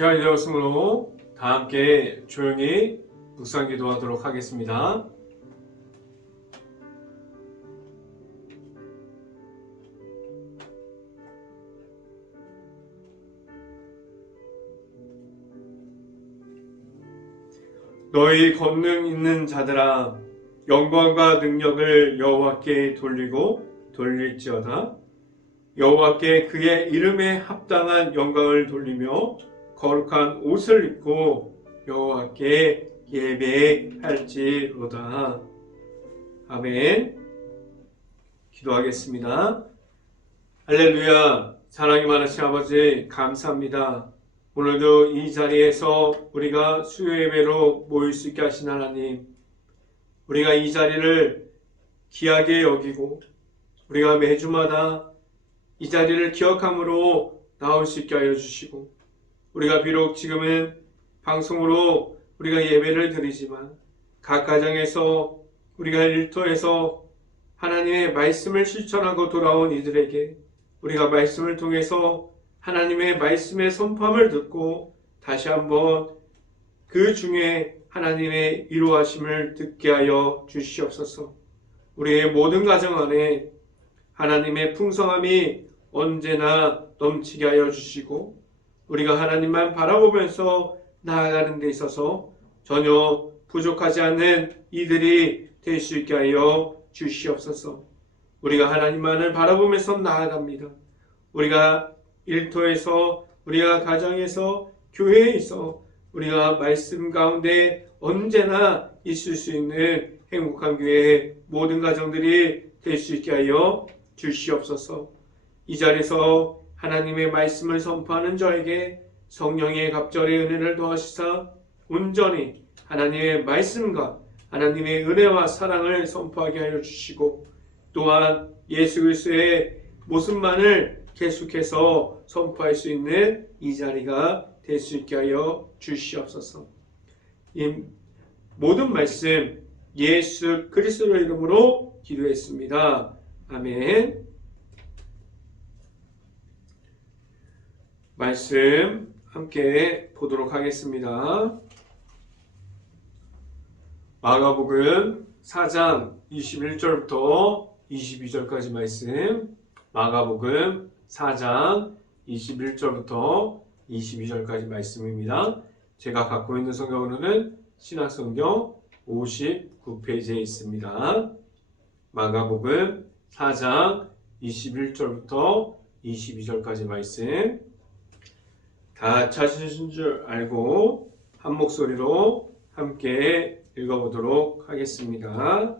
시간이 되었으므로 다 함께 조용히 묵상 기도하도록 하겠습니다. 너희 권능 있는 자들아, 영광과 능력을 여호와께 돌리고 돌릴지어다. 여호와께 그의 이름에 합당한 영광을 돌리며 거룩한 옷을 입고 여호와께 예배할지로다. 아멘. 기도하겠습니다. 할렐루야. 사랑이 많으신 아버지 감사합니다. 오늘도 이 자리에서 우리가 수요 예배로 모일 수 있게 하신 하나님, 우리가 이 자리를 귀하게 여기고 우리가 매주마다 이 자리를 기억함으로 나올 수 있게 하여 주시고, 우리가 비록 지금은 방송으로 우리가 예배를 드리지만 각 가정에서 우리가 일터에서 하나님의 말씀을 실천하고 돌아온 이들에게 우리가 말씀을 통해서 하나님의 말씀의 선포함을 듣고 다시 한번 그 중에 하나님의 이루하심을 듣게 하여 주시옵소서. 우리의 모든 가정 안에 하나님의 풍성함이 언제나 넘치게 하여 주시고, 우리가 하나님만 바라보면서 나아가는 데 있어서 전혀 부족하지 않는 이들이 될 수 있게 하여 주시옵소서. 우리가 하나님만을 바라보면서 나아갑니다. 우리가 일터에서, 우리가 가정에서, 교회에 있어 우리가 말씀 가운데 언제나 있을 수 있는 행복한 교회의 모든 가정들이 될 수 있게 하여 주시옵소서. 이 자리에서 하나님의 말씀을 선포하는 저에게 성령의 갑절의 은혜를 더하시사 온전히 하나님의 말씀과 하나님의 은혜와 사랑을 선포하게 하여 주시고, 또한 예수 그리스도의 모습만을 계속해서 선포할 수 있는 이 자리가 될 수 있게 하여 주시옵소서. 이 모든 말씀 예수 그리스도의 이름으로 기도했습니다. 아멘. 말씀 함께 보도록 하겠습니다. 마가복음 4장 21절부터 22절까지 말씀, 마가복음 4장 21절부터 22절까지 말씀입니다. 제가 갖고 있는 성경으로는 신약성경 59페이지에 있습니다. 마가복음 4장 21절부터 22절까지 말씀, 다 찾으신 줄 알고 한 목소리로 함께 읽어보도록 하겠습니다.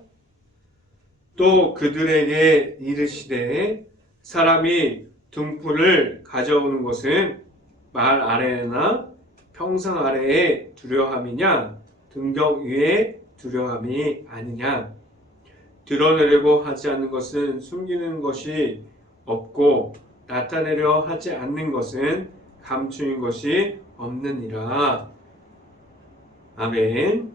또 그들에게 이르시되, 사람이 등불을 가져오는 것은 말 아래나 평상 아래에 두려함이냐, 등경 위에 두려함이 아니냐. 드러내려고 하지 않는 것은 숨기는 것이 없고, 나타내려 하지 않는 것은 감추인 것이 없느니라. 아멘.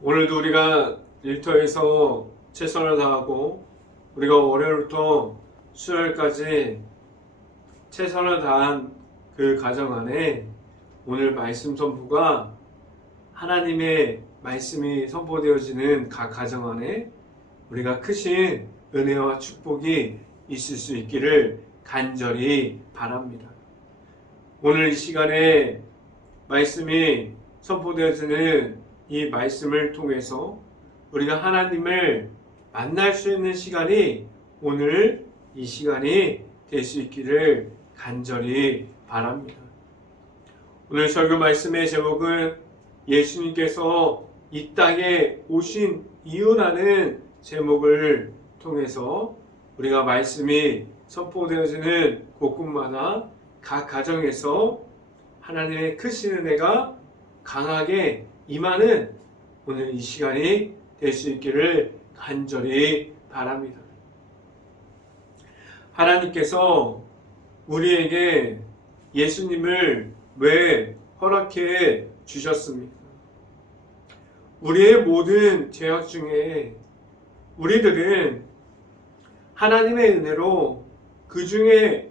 오늘도 우리가 일터에서 최선을 다하고 우리가 월요일부터 수요일까지 최선을 다한 그 가정 안에 오늘 말씀 선포가, 하나님의 말씀이 선포되어지는 각 가정 안에 우리가 크신 은혜와 축복이 있을 수 있기를 간절히 바랍니다. 오늘 이 시간에 말씀이 선포되어지는 이 말씀을 통해서 우리가 하나님을 만날 수 있는 시간이 오늘 이 시간이 될 수 있기를 간절히 바랍니다. 오늘 설교 말씀의 제목은 예수님께서 이 땅에 오신 이유라는 제목을 통해서 우리가 말씀이 선포되어지는 곳곳마다 각 가정에서 하나님의 크신 은혜가 강하게 임하는 오늘 이 시간이 될 수 있기를 간절히 바랍니다. 하나님께서 우리에게 예수님을 왜 허락해 주셨습니까? 우리의 모든 죄악 중에 우리들은 하나님의 은혜로 그 중에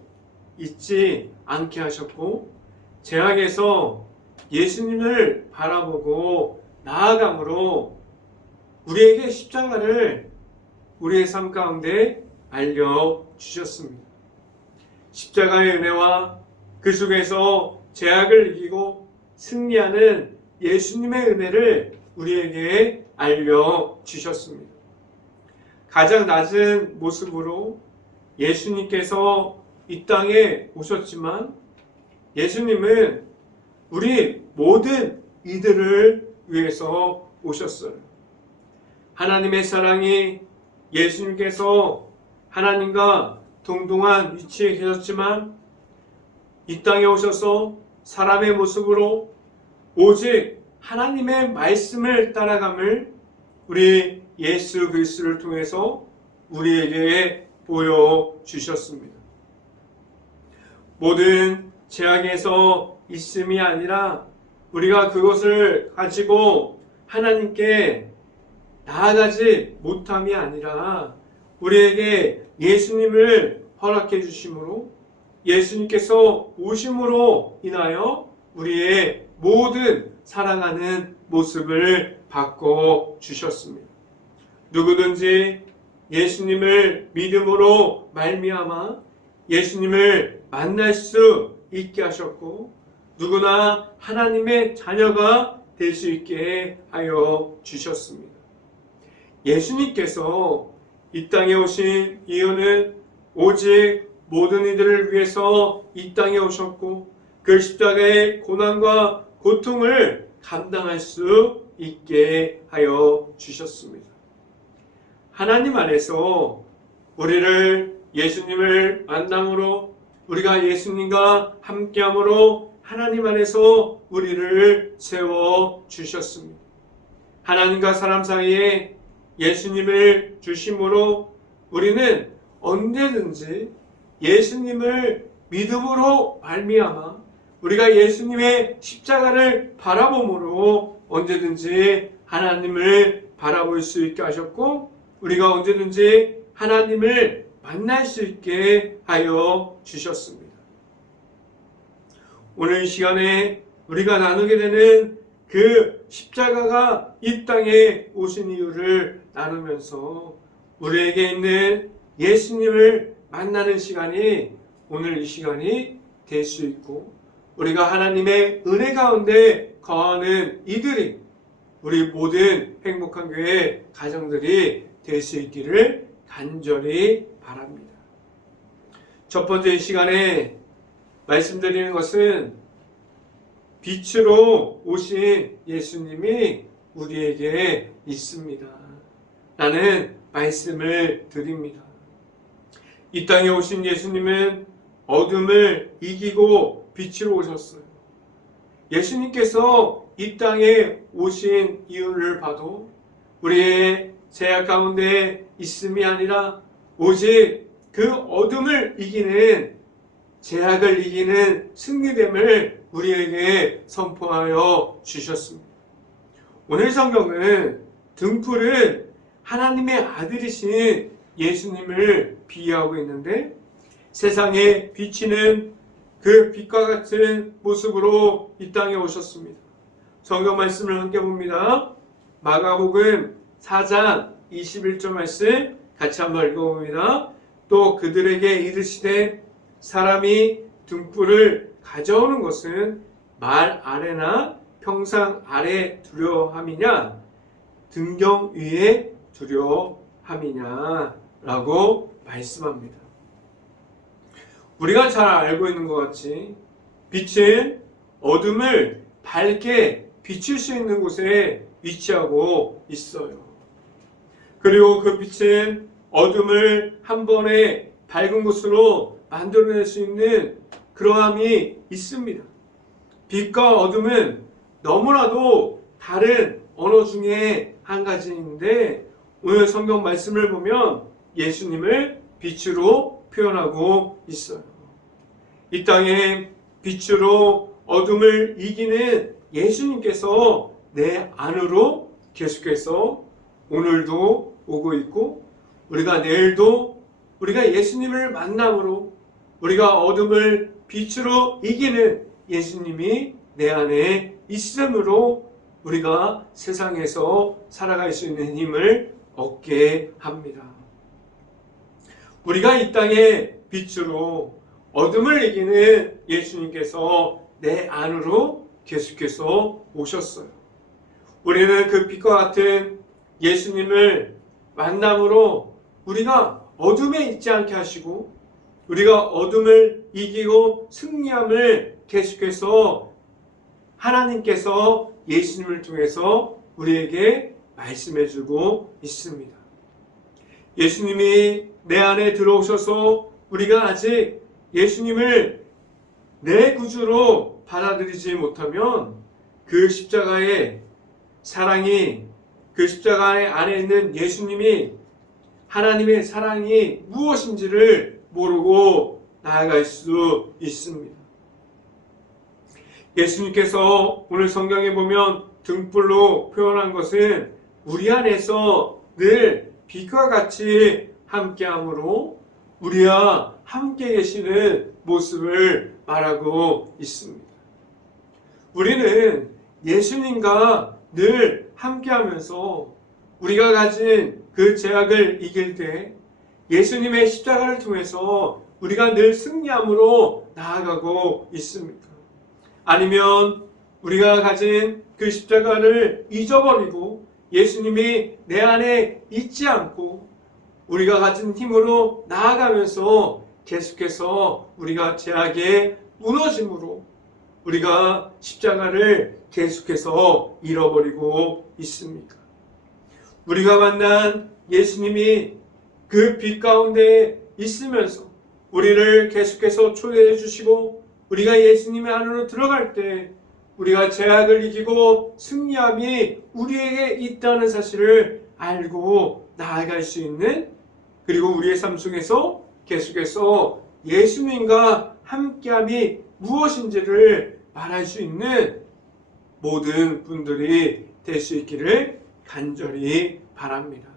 있지 않게 하셨고 죄악에서 예수님을 바라보고 나아감으로 우리에게 십자가를 우리의 삶 가운데 알려주셨습니다. 십자가의 은혜와 그 속에서 죄악을 이기고 승리하는 예수님의 은혜를 우리에게 알려주셨습니다. 가장 낮은 모습으로 예수님께서 이 땅에 오셨지만 예수님은 우리 모든 이들을 위해서 오셨어요. 하나님의 사랑이 예수님께서 하나님과 동등한 위치에 계셨지만 이 땅에 오셔서 사람의 모습으로 오직 하나님의 말씀을 따라감을 우리 예수 그리스도를 통해서 우리에게 보여주셨습니다. 모든 죄악에서 있음이 아니라 우리가 그것을 가지고 하나님께 나아가지 못함이 아니라 우리에게 예수님을 허락해 주심으로 예수님께서 오심으로 인하여 우리의 모든 사랑하는 모습을 바꿔 주셨습니다. 누구든지 예수님을 믿음으로 말미암아 예수님을 만날 수 있게 하셨고 누구나 하나님의 자녀가 될 수 있게 하여 주셨습니다. 예수님께서 이 땅에 오신 이유는 오직 모든 이들을 위해서 이 땅에 오셨고 그 십자가의 고난과 고통을 감당할 수 있게 하여 주셨습니다. 하나님 안에서 우리를 예수님을 만남으로 우리가 예수님과 함께함으로 하나님 안에서 우리를 세워주셨습니다. 하나님과 사람 사이에 예수님을 주심으로 우리는 언제든지 예수님을 믿음으로 말미암아 우리가 예수님의 십자가를 바라봄으로 언제든지 하나님을 바라볼 수 있게 하셨고 우리가 언제든지 하나님을 만날 수 있게 하여 주셨습니다. 오늘 이 시간에 우리가 나누게 되는 그 십자가가 이 땅에 오신 이유를 나누면서 우리에게 있는 예수님을 만나는 시간이 오늘 이 시간이 될 수 있고 우리가 하나님의 은혜 가운데 거하는 이들이 우리 모든 행복한 교회 가정들이 될 수 있기를 간절히 바랍니다. 첫 번째 이 시간에 말씀드리는 것은 빛으로 오신 예수님이 우리에게 있습니다. 라는 말씀을 드립니다. 이 땅에 오신 예수님은 어둠을 이기고 빛으로 오셨어요. 예수님께서 이 땅에 오신 이유를 봐도 우리의 죄악 가운데 있음이 아니라 오직 그 어둠을 이기는 죄악을 이기는 승리됨을 우리에게 선포하여 주셨습니다. 오늘 성경은 등불은 하나님의 아들이신 예수님을 비유하고 있는데 세상에 비치는 그 빛과 같은 모습으로 이 땅에 오셨습니다. 성경 말씀을 함께 봅니다. 마가복음 4장 21절 말씀 같이 한번 읽어봅니다. 또 그들에게 이르시되 사람이 등불을 가져오는 것은 말 아래나 평상 아래 두려함이냐 등경 위에 두려함이냐 라고 말씀합니다. 우리가 잘 알고 있는 것 같이 빛은 어둠을 밝게 비출 수 있는 곳에 위치하고 있어요. 그리고 그 빛은 어둠을 한 번에 밝은 곳으로 만들어낼 수 있는 그러함이 있습니다. 빛과 어둠은 너무나도 다른 언어 중에 한 가지인데 오늘 성경 말씀을 보면 예수님을 빛으로 표현하고 있어요. 이 땅에 빛으로 어둠을 이기는 예수님께서 내 안으로 계속해서 오늘도 오고 있고 우리가 내일도 우리가 예수님을 만남으로 우리가 어둠을 빛으로 이기는 예수님이 내 안에 있음으로 우리가 세상에서 살아갈 수 있는 힘을 얻게 합니다. 우리가 이 땅의 빛으로 어둠을 이기는 예수님께서 내 안으로 계속해서 오셨어요. 우리는 그 빛과 같은 예수님을 만남으로 우리가 어둠에 있지 않게 하시고 우리가 어둠을 이기고 승리함을 계속해서 하나님께서 예수님을 통해서 우리에게 말씀해주고 있습니다. 예수님이 내 안에 들어오셔서 우리가 아직 예수님을 내 구주로 받아들이지 못하면 그 십자가의 사랑이, 그 십자가 안에 있는 예수님이 하나님의 사랑이 무엇인지를 모르고 나아갈 수 있습니다. 예수님께서 오늘 성경에 보면 등불로 표현한 것은 우리 안에서 늘 빛과 같이 함께함으로 우리와 함께 계시는 모습을 말하고 있습니다. 우리는 예수님과 늘 함께하면서 우리가 가진 그 죄악을 이길 때 예수님의 십자가를 통해서 우리가 늘 승리함으로 나아가고 있습니다. 아니면 우리가 가진 그 십자가를 잊어버리고 예수님이 내 안에 있지 않고 우리가 가진 힘으로 나아가면서 계속해서 우리가 죄악에 무너짐으로 우리가 십자가를 계속해서 잃어버리고 있습니까? 우리가 만난 예수님이 그 빛 가운데 있으면서 우리를 계속해서 초대해 주시고 우리가 예수님의 안으로 들어갈 때 우리가 죄악을 이기고 승리함이 우리에게 있다는 사실을 알고 나아갈 수 있는, 그리고 우리의 삶 속에서 계속해서 예수님과 함께함이 무엇인지를 말할 수 있는 모든 분들이 될 수 있기를 간절히 바랍니다.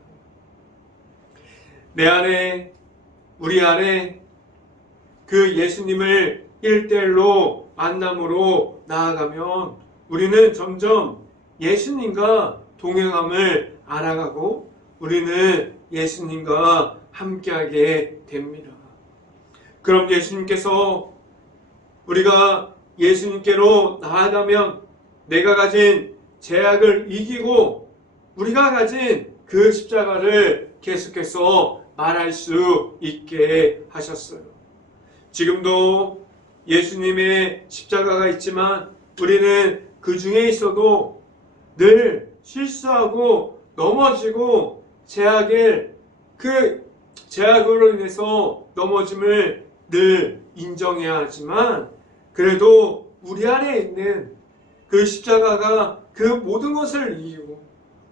내 안에, 우리 안에 그 예수님을 1대1로 만남으로 나아가면 우리는 점점 예수님과 동행함을 알아가고 우리는 예수님과 함께하게 됩니다. 그럼 예수님께서 우리가 예수님께로 나아가면 내가 가진 죄악을 이기고 우리가 가진 그 십자가를 계속해서 말할 수 있게 하셨어요. 지금도 예수님의 십자가가 있지만 우리는 그 중에 있어도 늘 실수하고 넘어지고 그 죄악으로 인해서 넘어짐을 늘 인정해야 하지만 그래도 우리 안에 있는 그 십자가가 그 모든 것을 이기고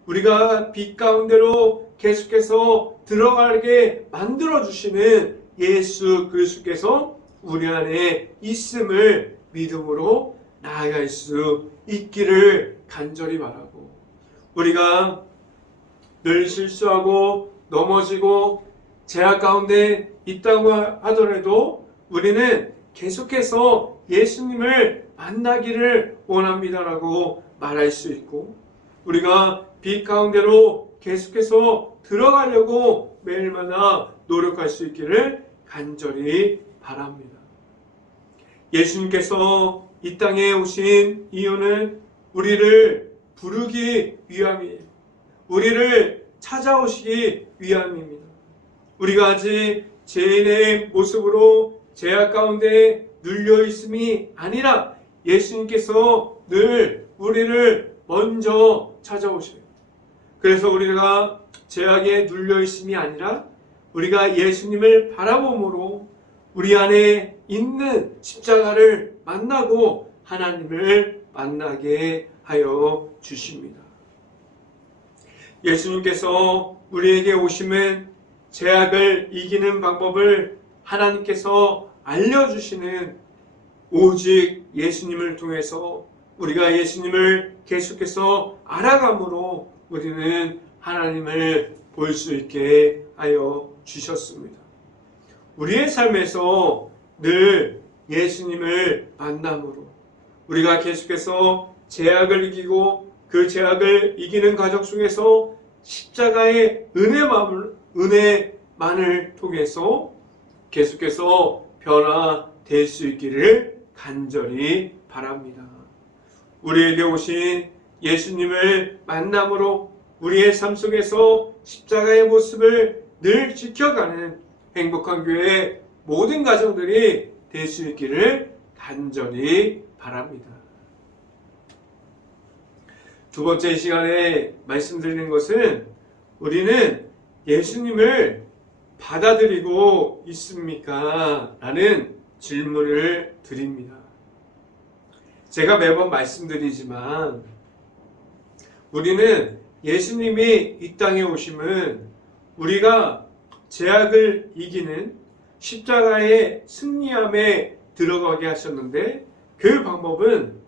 우리가 빛 가운데로 계속해서 들어가게 만들어주시는 예수 그리스도께서 우리 안에 있음을 믿음으로 나아갈 수 있기를 간절히 바라고, 우리가 늘 실수하고 넘어지고 죄악 가운데 있다고 하더라도 우리는 계속해서 예수님을 만나기를 원합니다라고 말할 수 있고, 우리가 빛 가운데로 계속해서 들어가려고 매일마다 노력할 수 있기를 간절히 바랍니다. 예수님께서 이 땅에 오신 이유는 우리를 부르기 위함이에요. 우리를 찾아오시기 위함입니다. 우리가 아직 죄인의 모습으로 죄악 가운데 눌려 있음이 아니라 예수님께서 늘 우리를 먼저 찾아오셔요. 그래서 우리가 죄악에 눌려 있음이 아니라 우리가 예수님을 바라봄으로 우리 안에 있는 십자가를 만나고 하나님을 만나게 하여 주십니다. 예수님께서 우리에게 오심은 죄악을 이기는 방법을 하나님께서 알려주시는 오직 예수님을 통해서 우리가 예수님을 계속해서 알아감으로 우리는 하나님을 볼 수 있게 하여 주셨습니다. 우리의 삶에서 늘 예수님을 만남으로 우리가 계속해서 죄악을 이기고 그 죄악을 이기는 과정 속에서 십자가의 은혜만을 통해서 계속해서 변화될 수 있기를 간절히 바랍니다. 우리에게 오신 예수님을 만남으로 우리의 삶 속에서 십자가의 모습을 늘 지켜가는 행복한 교회 모든 가정들이 될 수 있기를 간절히 바랍니다. 두 번째 시간에 말씀드리는 것은 우리는 예수님을 받아들이고 있습니까? 라는 질문을 드립니다. 제가 매번 말씀드리지만 우리는 예수님이 이 땅에 오심은 우리가 죄악을 이기는 십자가의 승리함에 들어가게 하셨는데 그 방법은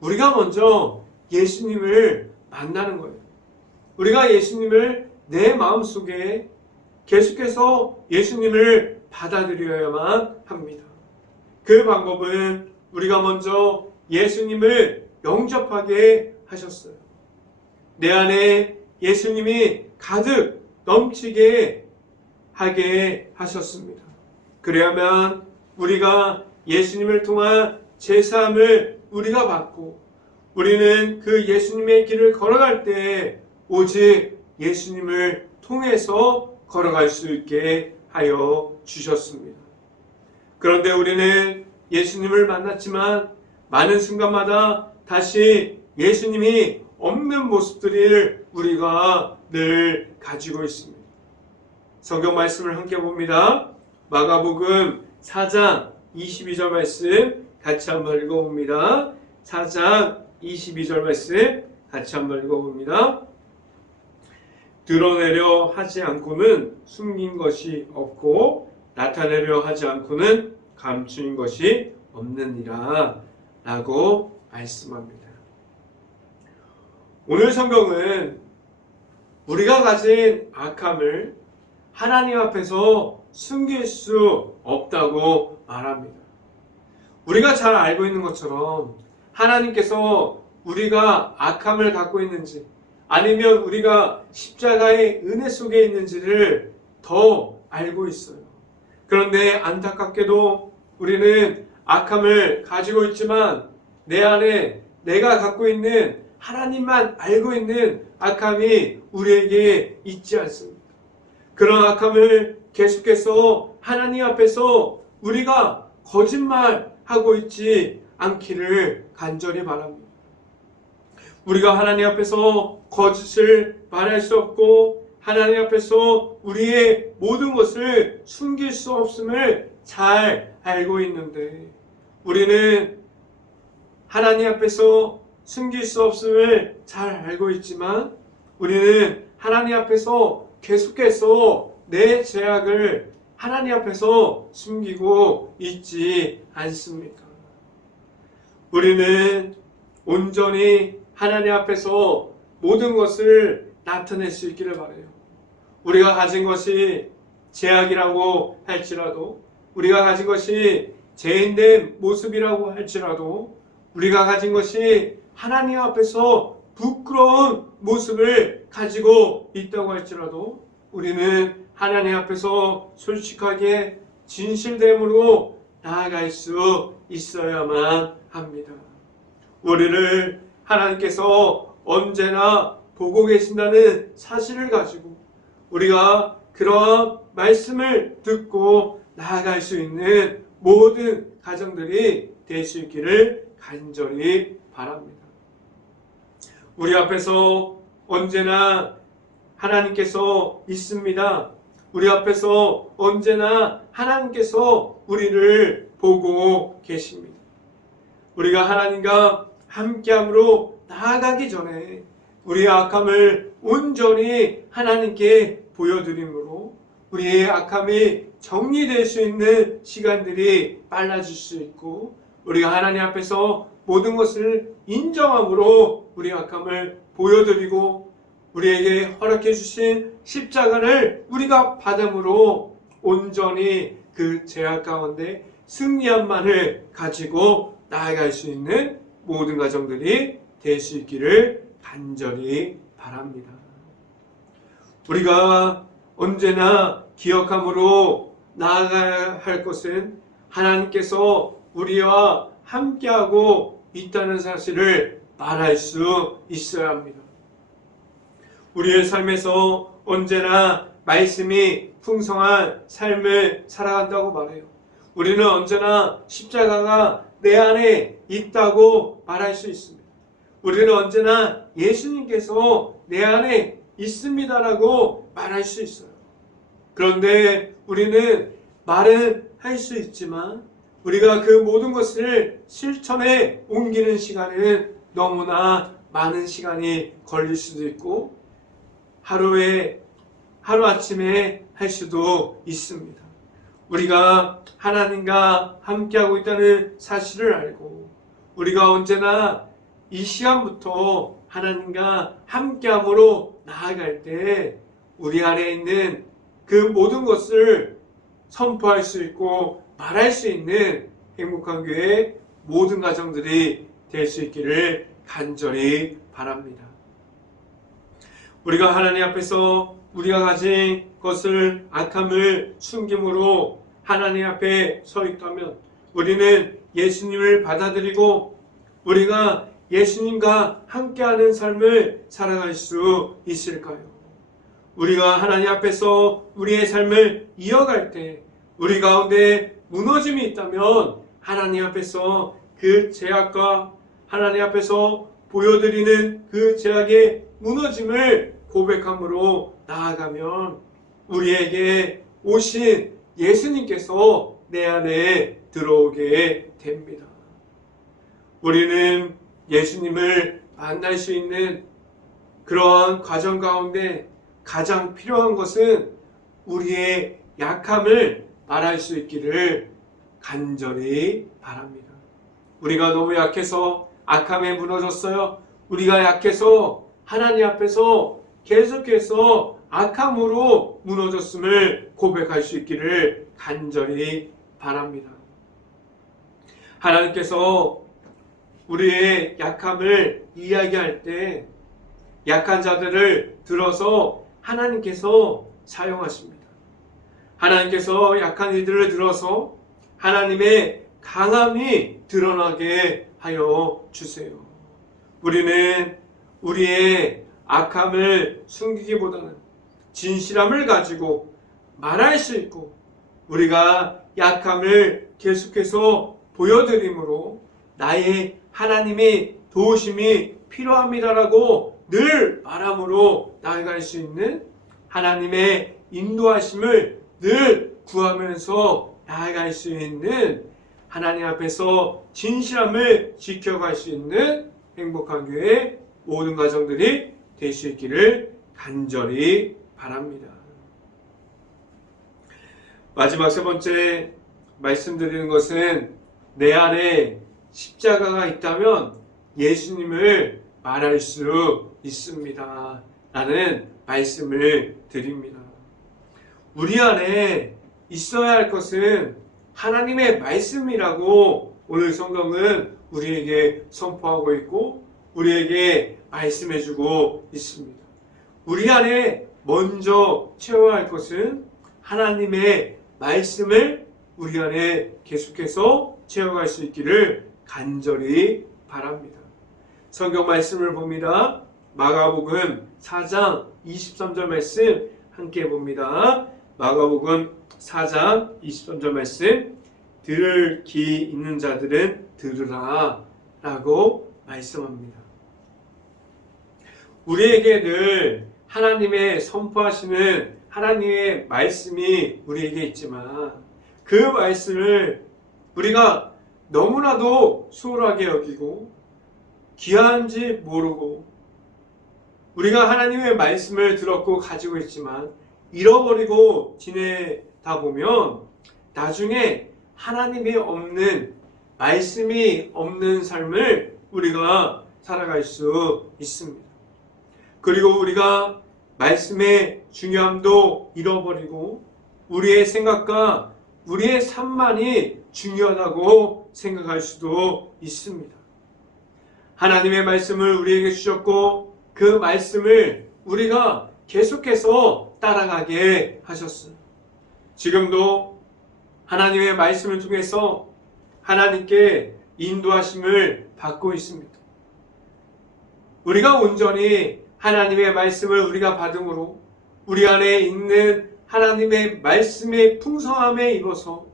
우리가 먼저 예수님을 만나는 거예요. 우리가 예수님을 내 마음속에 계속해서 예수님을 받아들여야만 합니다. 그 방법은 우리가 먼저 예수님을 영접하게 하셨어요. 내 안에 예수님이 가득 넘치게 하게 하셨습니다. 그래야만 우리가 예수님을 통한 제사함을 우리가 받고 우리는 그 예수님의 길을 걸어갈 때 오직 예수님을 통해서 걸어갈 수 있게 하여 주셨습니다. 그런데 우리는 예수님을 만났지만 많은 순간마다 다시 예수님이 없는 모습들을 우리가 늘 가지고 있습니다. 성경 말씀을 함께 봅니다. 마가복음 4장 22절 말씀 같이 한번 읽어봅니다. 4장 22절 말씀 같이 한번 읽어봅니다. 드러내려 하지 않고는 숨긴 것이 없고 나타내려 하지 않고는 감추인 것이 없느니라 라고 말씀합니다. 오늘 성경은 우리가 가진 악함을 하나님 앞에서 숨길 수 없다고 말합니다. 우리가 잘 알고 있는 것처럼 하나님께서 우리가 악함을 갖고 있는지 아니면 우리가 십자가의 은혜 속에 있는지를 더 알고 있어요. 그런데 안타깝게도 우리는 악함을 가지고 있지만 내 안에 내가 갖고 있는 하나님만 알고 있는 악함이 우리에게 있지 않습니다. 그런 악함을 계속해서 하나님 앞에서 우리가 거짓말하고 있지 않기를 간절히 바랍니다. 우리가 하나님 앞에서 거짓을 말할 수 없고 하나님 앞에서 우리의 모든 것을 숨길 수 없음을 잘 알고 있는데 우리는 하나님 앞에서 숨길 수 없음을 잘 알고 있지만 우리는 하나님 앞에서 계속해서 내 죄악을 하나님 앞에서 숨기고 있지 않습니까? 우리는 온전히 하나님 앞에서 모든 것을 나타낼 수 있기를 바라요. 우리가 가진 것이 죄악이라고 할지라도 우리가 가진 것이 죄인된 모습이라고 할지라도 우리가 가진 것이 하나님 앞에서 부끄러운 모습을 가지고 있다고 할지라도 우리는 하나님 앞에서 솔직하게 진실됨으로 나아갈 수 있어야만 합니다. 우리를 하나님께서 언제나 보고 계신다는 사실을 가지고 우리가 그러한 말씀을 듣고 나아갈 수 있는 모든 가정들이 될 수 있기를 간절히 바랍니다. 우리 앞에서 언제나 하나님께서 있습니다. 우리 앞에서 언제나 하나님께서 우리를 보고 계십니다. 우리가 하나님과 함께함으로 나아가기 전에 우리의 악함을 온전히 하나님께 보여드림으로 우리의 악함이 정리될 수 있는 시간들이 빨라질 수 있고 우리가 하나님 앞에서 모든 것을 인정함으로 우리의 악함을 보여드리고 우리에게 허락해 주신 십자가를 우리가 받음으로 온전히 그 죄악 가운데 승리함만을 가지고 나아갈 수 있는 모든 가정들이 될 수 있기를 간절히 바랍니다. 우리가 언제나 기억함으로 나아가야 할 것은 하나님께서 우리와 함께하고 있다는 사실을 말할 수 있어야 합니다. 우리의 삶에서 언제나 말씀이 풍성한 삶을 살아간다고 말해요. 우리는 언제나 십자가가 내 안에 있다고 말할 수 있습니다. 우리는 언제나 예수님께서 내 안에 있습니다라고 말할 수 있어요. 그런데 우리는 말은 할 수 있지만 우리가 그 모든 것을 실천에 옮기는 시간은 너무나 많은 시간이 걸릴 수도 있고 하루아침에 할 수도 있습니다. 우리가 하나님과 함께하고 있다는 사실을 알고 우리가 언제나 이 시간부터 하나님과 함께함으로 나아갈 때 우리 안에 있는 그 모든 것을 선포할 수 있고 말할 수 있는 행복한 교회 모든 가정들이 될 수 있기를 간절히 바랍니다. 우리가 하나님 앞에서 우리가 가진 것을 악함을 숨김으로 하나님 앞에 서 있다면 우리는 예수님을 받아들이고 우리가 예수님과 함께하는 삶을 살아갈 수 있을까요? 우리가 하나님 앞에서 우리의 삶을 이어갈 때 우리 가운데 무너짐이 있다면 하나님 앞에서 그 죄악과 하나님 앞에서 보여드리는 그 죄악의 무너짐을 고백함으로 나아가면 우리에게 오신 예수님께서 내 안에 들어오게 됩니다. 우리는 예수님을 만날 수 있는 그러한 과정 가운데 가장 필요한 것은 우리의 약함을 말할 수 있기를 간절히 바랍니다. 우리가 너무 약해서 악함에 무너졌어요. 우리가 약해서 하나님 앞에서 계속해서 악함으로 무너졌음을 고백할 수 있기를 간절히 바랍니다. 하나님께서 우리의 약함을 이야기할 때 약한 자들을 들어서 하나님께서 사용하십니다. 하나님께서 약한 이들을 들어서 하나님의 강함이 드러나게 하여 주세요. 우리는 우리의 악함을 숨기기보다는 진실함을 가지고 말할 수 있고 우리가 약함을 계속해서 보여드림으로 나의 하나님의 도우심이 필요합니다라고 늘 말함으로 나아갈 수 있는 하나님의 인도하심을 늘 구하면서 나아갈 수 있는 하나님 앞에서 진실함을 지켜갈 수 있는 행복한 교회 모든 가정들이 될 수 있기를 간절히 바랍니다. 마지막 세 번째 말씀드리는 것은 내 안에 십자가가 있다면 예수님을 말할 수 있습니다. 라는 말씀을 드립니다. 우리 안에 있어야 할 것은 하나님의 말씀이라고 오늘 성경은 우리에게 선포하고 있고 우리에게 말씀해주고 있습니다. 우리 안에 먼저 채워야 할 것은 하나님의 말씀을 우리 안에 계속해서 채워갈 수 있기를 간절히 바랍니다. 성경 말씀을 봅니다. 마가복음 4장 23절 말씀 함께 봅니다. 마가복음 4장 23절 말씀 들을 귀 있는 자들은 들으라 라고 말씀합니다. 우리에게 늘 하나님의 선포하시는 하나님의 말씀이 우리에게 있지만 그 말씀을 우리가 너무나도 소홀하게 여기고 귀한지 모르고 우리가 하나님의 말씀을 들었고 가지고 있지만 잃어버리고 지내다 보면 나중에 하나님이 없는 말씀이 없는 삶을 우리가 살아갈 수 있습니다. 그리고 우리가 말씀의 중요함도 잃어버리고 우리의 생각과 우리의 삶만이 중요하다고 생각할 수도 있습니다. 하나님의 말씀을 우리에게 주셨고 그 말씀을 우리가 계속해서 따라가게 하셨습니다. 지금도 하나님의 말씀을 통해서 하나님께 인도하심을 받고 있습니다. 우리가 온전히 하나님의 말씀을 우리가 받음으로 우리 안에 있는 하나님의 말씀의 풍성함에 입어서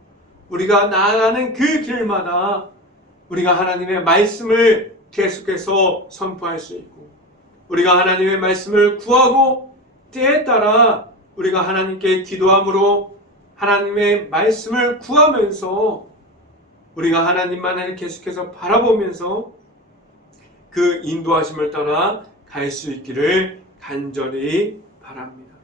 우리가 나아가는 그 길마다 우리가 하나님의 말씀을 계속해서 선포할 수 있고 우리가 하나님의 말씀을 구하고 때에 따라 우리가 하나님께 기도함으로 하나님의 말씀을 구하면서 우리가 하나님만을 계속해서 바라보면서 그 인도하심을 따라 갈 수 있기를 간절히 바랍니다.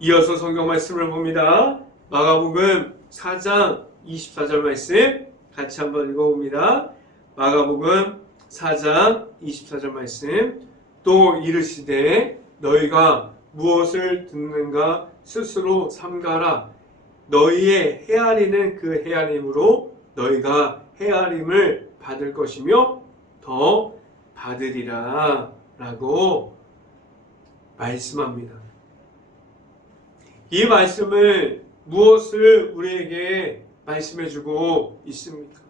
이어서 성경 말씀을 봅니다. 마가복음 4장 24절 말씀 같이 한번 읽어봅니다. 마가복음 4장 24절 말씀. 또 이르시되 너희가 무엇을 듣는가 스스로 삼가라. 너희의 헤아리는 그 헤아림으로 너희가 헤아림을 받을 것이며 더 받으리라 라고 말씀합니다. 이 말씀을 무엇을 우리에게 말씀해주고 있습니까?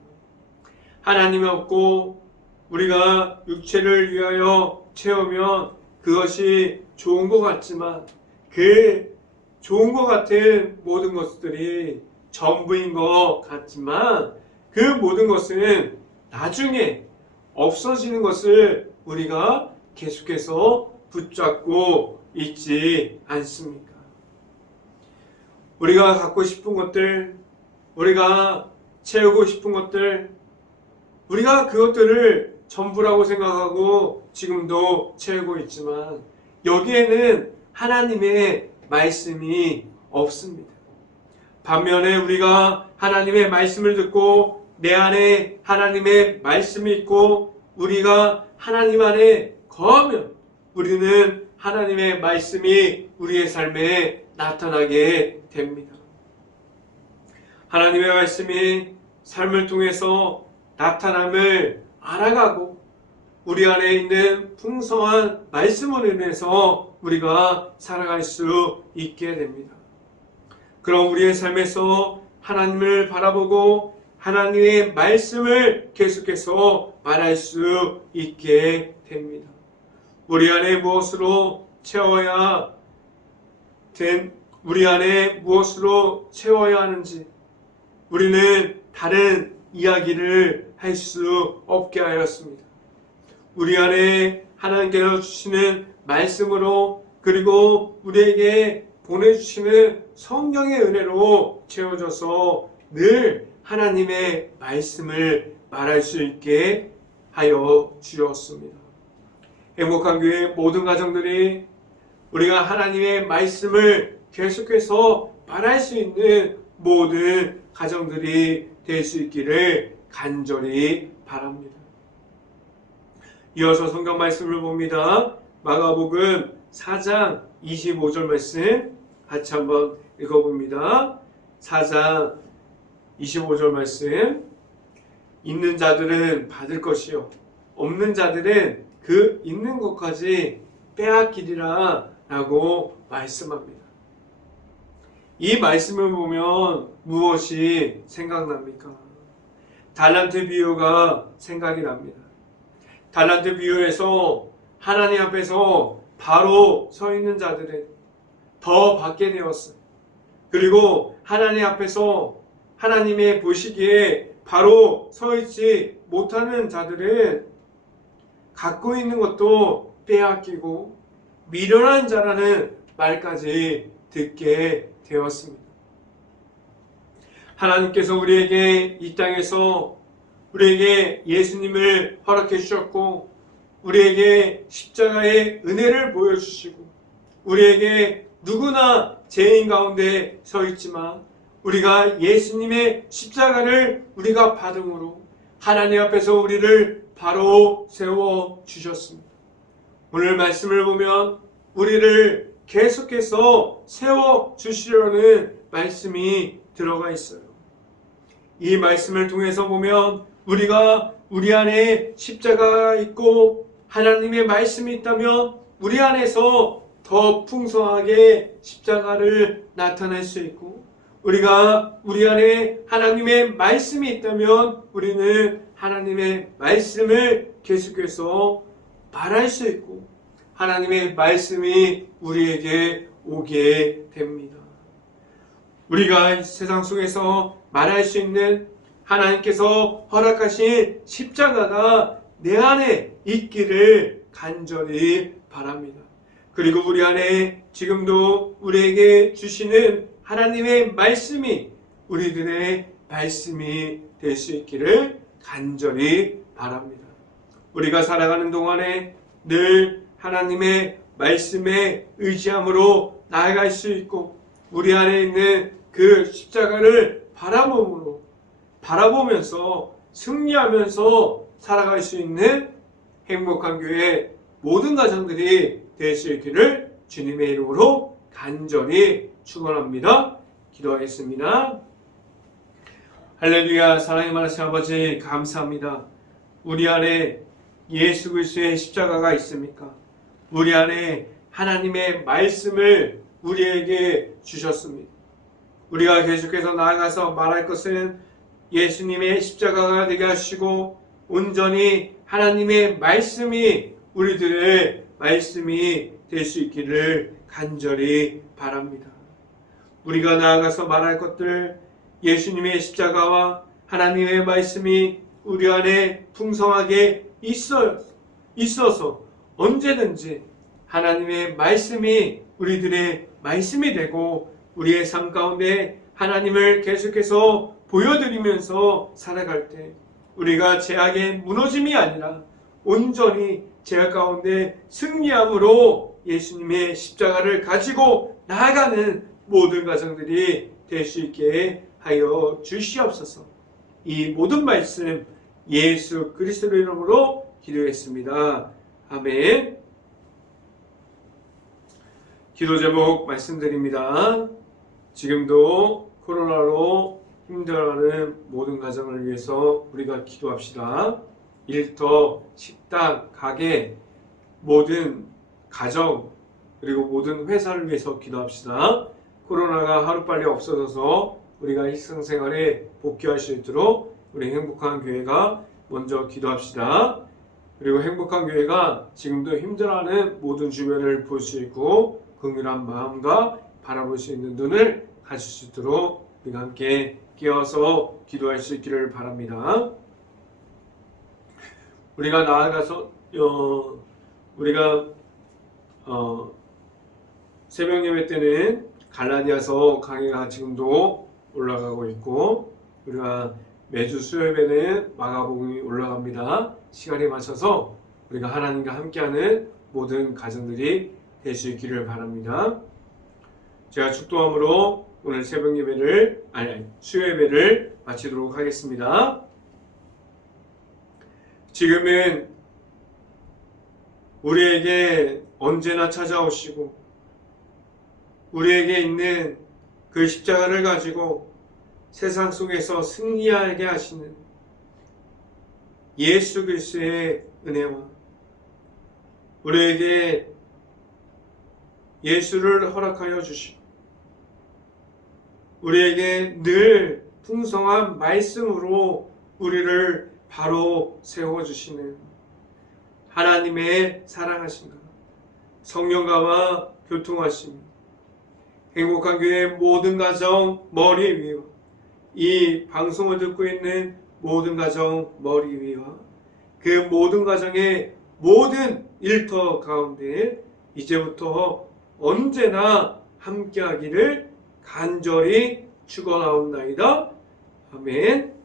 하나님이 없고 우리가 육체를 위하여 채우면 그것이 좋은 것 같지만 그 좋은 것 같은 모든 것들이 전부인 것 같지만 그 모든 것은 나중에 없어지는 것을 우리가 계속해서 붙잡고 있지 않습니까? 우리가 갖고 싶은 것들, 우리가 채우고 싶은 것들, 우리가 그것들을 전부라고 생각하고 지금도 채우고 있지만 여기에는 하나님의 말씀이 없습니다. 반면에 우리가 하나님의 말씀을 듣고 내 안에 하나님의 말씀이 있고 우리가 하나님 안에 거하면 우리는 하나님의 말씀이 우리의 삶에 나타나게 됩니다. 하나님의 말씀이 삶을 통해서 나타남을 알아가고 우리 안에 있는 풍성한 말씀으로 인해서 우리가 살아갈 수 있게 됩니다. 그럼 우리의 삶에서 하나님을 바라보고 하나님의 말씀을 계속해서 말할 수 있게 됩니다. 우리 안에 무엇으로 채워야 하는지 우리는 다른 이야기를 할 수 없게 하였습니다. 우리 안에 하나님께서 주시는 말씀으로 그리고 우리에게 보내주시는 성령의 은혜로 채워져서 늘 하나님의 말씀을 말할 수 있게 하여 주었습니다. 행복한 교회 모든 가정들이 우리가 하나님의 말씀을 계속해서 말할 수 있는 모든 가정들이 될 수 있기를 간절히 바랍니다. 이어서 성경 말씀을 봅니다. 마가복음 4장 25절 말씀 같이 한번 읽어봅니다. 4장 25절 말씀. 있는 자들은 받을 것이요 없는 자들은 그 있는 것까지 빼앗기리라 라고 말씀합니다. 이 말씀을 보면 무엇이 생각납니까? 달란트 비유가 생각이 납니다. 달란트 비유에서 하나님 앞에서 바로 서 있는 자들은 더 받게 되었어요. 그리고 하나님 앞에서 하나님의 보시기에 바로 서 있지 못하는 자들은 갖고 있는 것도 빼앗기고 미련한 자라는 말까지 듣게 되었습니다. 하나님께서 우리에게 이 땅에서 우리에게 예수님을 허락해 주셨고 우리에게 십자가의 은혜를 보여주시고 우리에게 누구나 죄인 가운데 서 있지만 우리가 예수님의 십자가를 우리가 받음으로 하나님 앞에서 우리를 바로 세워 주셨습니다. 오늘 말씀을 보면 우리를 계속해서 세워 주시려는 말씀이 들어가 있어요. 이 말씀을 통해서 보면 우리가 우리 안에 십자가가 있고 하나님의 말씀이 있다면 우리 안에서 더 풍성하게 십자가를 나타낼 수 있고, 우리가 우리 안에 하나님의 말씀이 있다면 우리는 하나님의 말씀을 계속해서 말할 수 있고 하나님의 말씀이 우리에게 오게 됩니다. 우리가 세상 속에서 말할 수 있는 하나님께서 허락하신 십자가가 내 안에 있기를 간절히 바랍니다. 그리고 우리 안에 지금도 우리에게 주시는 하나님의 말씀이 우리들의 말씀이 될 수 있기를 간절히 바랍니다. 우리가 살아가는 동안에 늘 하나님의 말씀에 의지함으로 나아갈 수 있고 우리 안에 있는 그 십자가를 바라보면서 승리하면서 살아갈 수 있는 행복한 교회 모든 가정들이 될 수 있기를 주님의 이름으로 간절히 축원합니다. 기도하겠습니다. 할렐루야. 사랑의 많으신 아버지 감사합니다. 우리 안에 예수 그리스도의 십자가가 있습니까? 우리 안에 하나님의 말씀을 우리에게 주셨습니다. 우리가 계속해서 나아가서 말할 것은 예수님의 십자가가 되게 하시고 온전히 하나님의 말씀이 우리들의 말씀이 될 수 있기를 간절히 바랍니다. 우리가 나아가서 말할 것들 예수님의 십자가와 하나님의 말씀이 우리 안에 풍성하게 있어서 언제든지 하나님의 말씀이 우리들의 말씀이 되고 우리의 삶 가운데 하나님을 계속해서 보여드리면서 살아갈 때 우리가 죄악의 무너짐이 아니라 온전히 죄악 가운데 승리함으로 예수님의 십자가를 가지고 나아가는 모든 가정들이 될 수 있게 하여 주시옵소서. 이 모든 말씀 예수 그리스도의 이름으로 기도했습니다. 아멘. 기도 제목 말씀드립니다. 지금도 코로나로 힘들어하는 모든 가정을 위해서 우리가 기도합시다. 일터, 식당, 가게, 모든 가정, 그리고 모든 회사를 위해서 기도합시다. 코로나가 하루빨리 없어져서 우리가 일상생활에 복귀할 수 있도록 우리 행복한 교회가 먼저 기도합시다. 그리고 행복한 교회가 지금도 힘들어하는 모든 주변을 볼 수 있고 긍휼한 마음과 바라볼 수 있는 눈을 가질 수 있도록 우리가 함께 깨어서 기도할 수 있기를 바랍니다. 우리가 나아가서 새벽 예배 때는 갈라디아서 강의가 지금도 올라가고 있고 우리가 매주 수요일에는 마가복음이 올라갑니다. 시간에 맞춰서 우리가 하나님과 함께하는 모든 가정들이 될 수 있기를 바랍니다. 제가 축도함으로 오늘 새벽 예배를 수요 예배를 마치도록 하겠습니다. 지금은 우리에게 언제나 찾아오시고 우리에게 있는 그 십자가를 가지고 세상 속에서 승리하게 하시는 예수 그리스도의 은혜와 우리에게 예수를 허락하여 주시고 우리에게 늘 풍성한 말씀으로 우리를 바로 세워주시는 하나님의 사랑하심과 성령과와 교통하심 행복한 교회 모든 가정 머리 위와 이 방송을 듣고 있는 모든 가정 머리 위와 그 모든 가정의 모든 일터 가운데 이제부터 언제나 함께하기를 간절히 축원하옵나이다. 아멘.